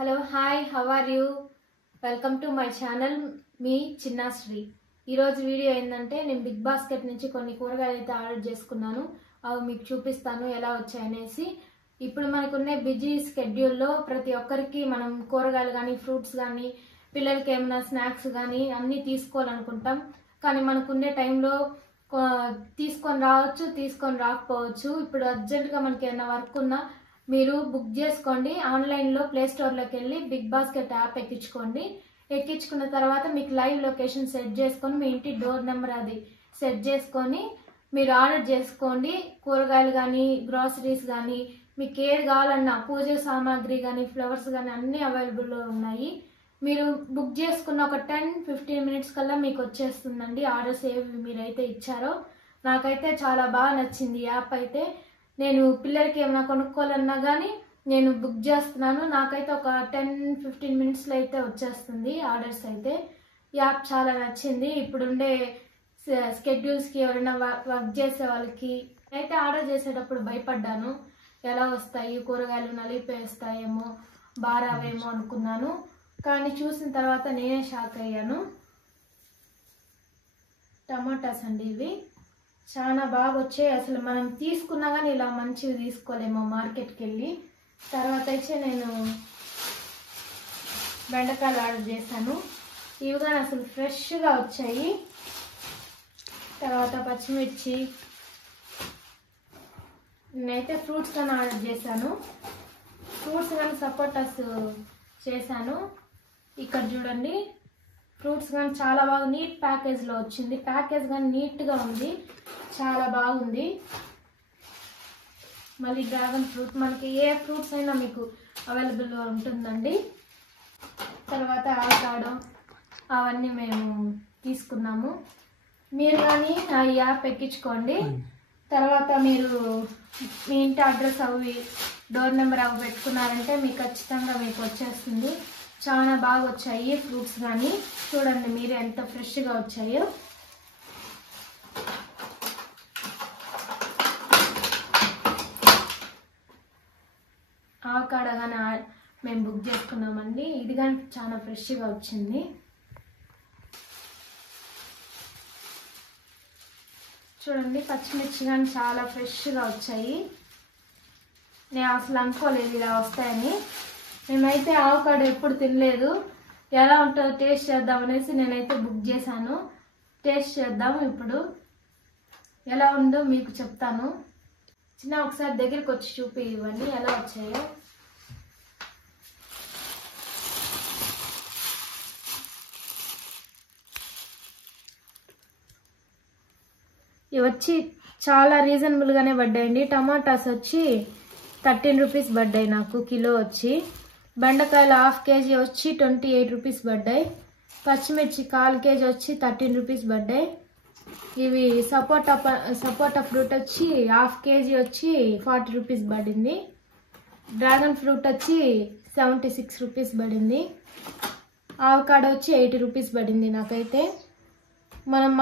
Hello hi how are you welcome to my channel మీ చిన్న శ్రీ. ఈరోజు video ఏంటంటే నేను బిగ్ బాస్కెట్ నుంచి కొన్ని కూరగాయలు అయితే ఆర్డర్ చేసుకున్నాను. అవి మీకు చూపిస్తాను ఎలా వచ్చాయనేసి. ఇప్పుడు మనకున్న బిజీ స్కెడ్యూల్లో ప్రతి ఒక్కరికి మనం కూరగాయలు కానీ ఫ్రూట్స్ కానీ పిల్లలకి ఏమైనా స్నాక్స్ కానీ అన్నీ తీసుకోవాలనుకుంటాం. కానీ మనకున్నే టైంలో తీసుకొని రావచ్చు, తీసుకొని రాకపోవచ్చు. ఇప్పుడు అర్జెంటుగా మనకి ఏమైనా వర్క్ ఉన్నా మీరు బుక్ చేసుకోండి. ఆన్లైన్లో ప్లే స్టోర్లోకి వెళ్ళి బిగ్ బాస్కెట్ యాప్ ఎక్కించుకోండి. ఎక్కించుకున్న తర్వాత మీకు లైవ్ లొకేషన్ సెట్ చేసుకొని మీ ఇంటి డోర్ నెంబర్ అది సెట్ చేసుకొని మీరు ఆర్డర్ చేసుకోండి. కూరగాయలు కానీ గ్రాసరీస్ కానీ మీకు ఏది కావాలన్నా పూజ సామాగ్రి కానీ ఫ్లవర్స్ కానీ అన్నీ అవైలబుల్లో ఉన్నాయి. మీరు బుక్ చేసుకున్న ఒక 10-15 మినిట్స్ కల్లా మీకు వచ్చేస్తుందండి ఆర్డర్స్ ఏవి మీరైతే ఇచ్చారో. నాకైతే చాలా బాగా నచ్చింది యాప్ అయితే. నేను పిల్లలకి ఏమైనా కొనుక్కోవాలన్నా కానీ నేను బుక్ చేస్తున్నాను. నాకైతే ఒక 10-15 మినిట్స్లో అయితే వచ్చేస్తుంది ఆర్డర్స్ అయితే. యాప్ చాలా నచ్చింది. ఇప్పుడుండే స్కెడ్యూల్స్కి ఎవరైనా వర్క్ చేసే వాళ్ళకి అయితే ఆర్డర్ చేసేటప్పుడు భయపడ్డాను, ఎలా వస్తాయి కూరగాయలు నలిపేస్తాయేమో బారావేమో అనుకున్నాను. కానీ చూసిన తర్వాత నేనే షాక్ అయ్యాను. టమాటాస్ అండి ఇవి, చాలా బాగా వచ్చాయి. అసలు మనం తీసుకున్నా కానీ ఇలా మంచివి తీసుకోలేమో మార్కెట్కి వెళ్ళి. తర్వాత అయితే నేను బెండకాయలు ఆర్డర్ చేశాను. ఇవి కానీ అసలు ఫ్రెష్గా వచ్చాయి. తర్వాత పచ్చిమిర్చి, నేనైతే ఫ్రూట్స్ కానీ ఆర్డర్ చేశాను. ఫ్రూట్స్ కానీ సపోటాస్ చేశాను. ఇక్కడ చూడండి ఫ్రూట్స్ కానీ చాలా బాగా నీట్ ప్యాకేజ్లో వచ్చింది. ప్యాకేజ్ కానీ నీట్గా ఉంది, చాలా బాగుంది. మళ్ళీ డ్రాగన్ ఫ్రూట్, మనకి ఏ ఫ్రూట్స్ అయినా మీకు అవైలబుల్గా ఉంటుందండి. తర్వాత ఆవకాడో అవన్నీ మేము తీసుకున్నాము. మీరు కానీ ఆ యాప్ ఎక్కించుకోండి. తర్వాత మీరు మీ ఇంటి అడ్రస్ అవి డోర్ నెంబర్ అవి పెట్టుకున్నారంటే మీకు ఖచ్చితంగా మీకు వచ్చేస్తుంది. చాలా బాగా వచ్చాయి ఫ్రూట్స్ కానీ. చూడండి మీరు ఎంత ఫ్రెష్గా వచ్చాయో. ఆవకాడో కానీ మేము బుక్ చేసుకున్నామండి. ఇది కానీ చాలా ఫ్రెష్గా వచ్చింది. చూడండి పచ్చిమిర్చి కానీ చాలా ఫ్రెష్గా వచ్చాయి. నేను అసలు అనుకోలేదు ఇలా వస్తాయని. మేమైతే ఆవకాడో ఎప్పుడు తినలేదు, ఎలా ఉంటుందో టేస్ట్ చేద్దాం అనేసి నేనైతే బుక్ చేశాను. టేస్ట్ చేద్దాం, ఇప్పుడు ఎలా ఉందో మీకు చెప్తాను. చిన్న ఒకసారి దగ్గరికి వచ్చి చూపి ఇవ్వండి ఎలా వచ్చాయో. ఇవి వచ్చి చాలా రీజనబుల్గానే పడ్డాయండి. టమాటాస్ వచ్చి 13 రూపీస్ పడ్డాయి నాకు కిలో వచ్చి. బెండకాయలు 1/2 కేజీ వచ్చి 28 రూపీస్ పడ్డాయి. పచ్చిమిర్చి 1/4 కేజీ వచ్చి 13 రూపీస్ పడ్డాయి. ఇవి సపోటా ఫ్రూట్ వచ్చి 1/2 కేజీ వచ్చి 40 రూపీస్ పడింది. డ్రాగన్ ఫ్రూట్ వచ్చి 76 రూపీస్ పడింది. ఆవకాడో వచ్చి 80 రూపీస్ పడింది నాకైతే. మనం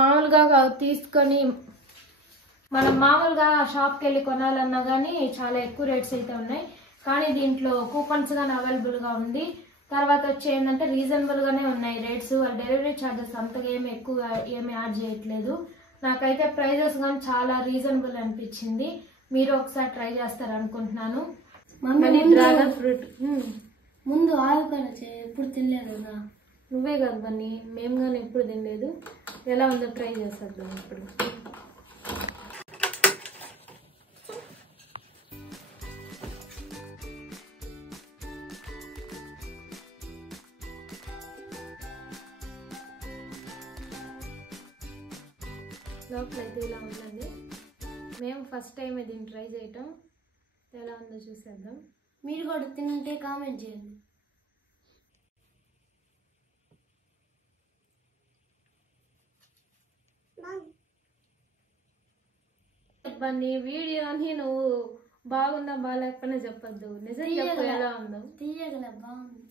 మామూలుగా షాప్కి వెళ్ళి కొనాలన్నా కానీ చాలా ఎక్కువ రేట్స్ అయితే ఉన్నాయి. కానీ దీంట్లో కూపన్స్ కానీ అవైలబుల్గా ఉంది. తర్వాత వచ్చి ఏంటంటే రీజనబుల్గానే ఉన్నాయి రేట్స్. డెలివరీ ఛార్జెస్ అంతగా ఏమి యాడ్ చేయట్లేదు. నాకైతే ప్రైజెస్ కానీ చాలా రీజనబుల్ అనిపించింది. మీరు ఒకసారి ట్రై చేస్తారు అనుకుంటున్నాను. డ్రాగన్ ఫ్రూట్ ముందు ఆవకాడో ఎప్పుడు తినలేదు కదా. నువ్వే కదా బన్నీ, మేము కానీ ఎప్పుడు తినలేదు. ఎలా ఉందో ట్రై చేసేద్దాం ఇప్పుడు. లోపల అయితే ఇలా ఉందండి. మేము ఫస్ట్ టైం దీన్ని ట్రై చేయటం. ఎలా ఉందో చూసేద్దాం. మీరు కూడా తింటే కామెంట్ చేయండి. నీ వీడియోని నువ్వు బాగుందా బాగాలేకపోయినా చెప్పొద్దు, నిజం చెప్పు ఎలా ఉందో. తీయగల బాగుంది.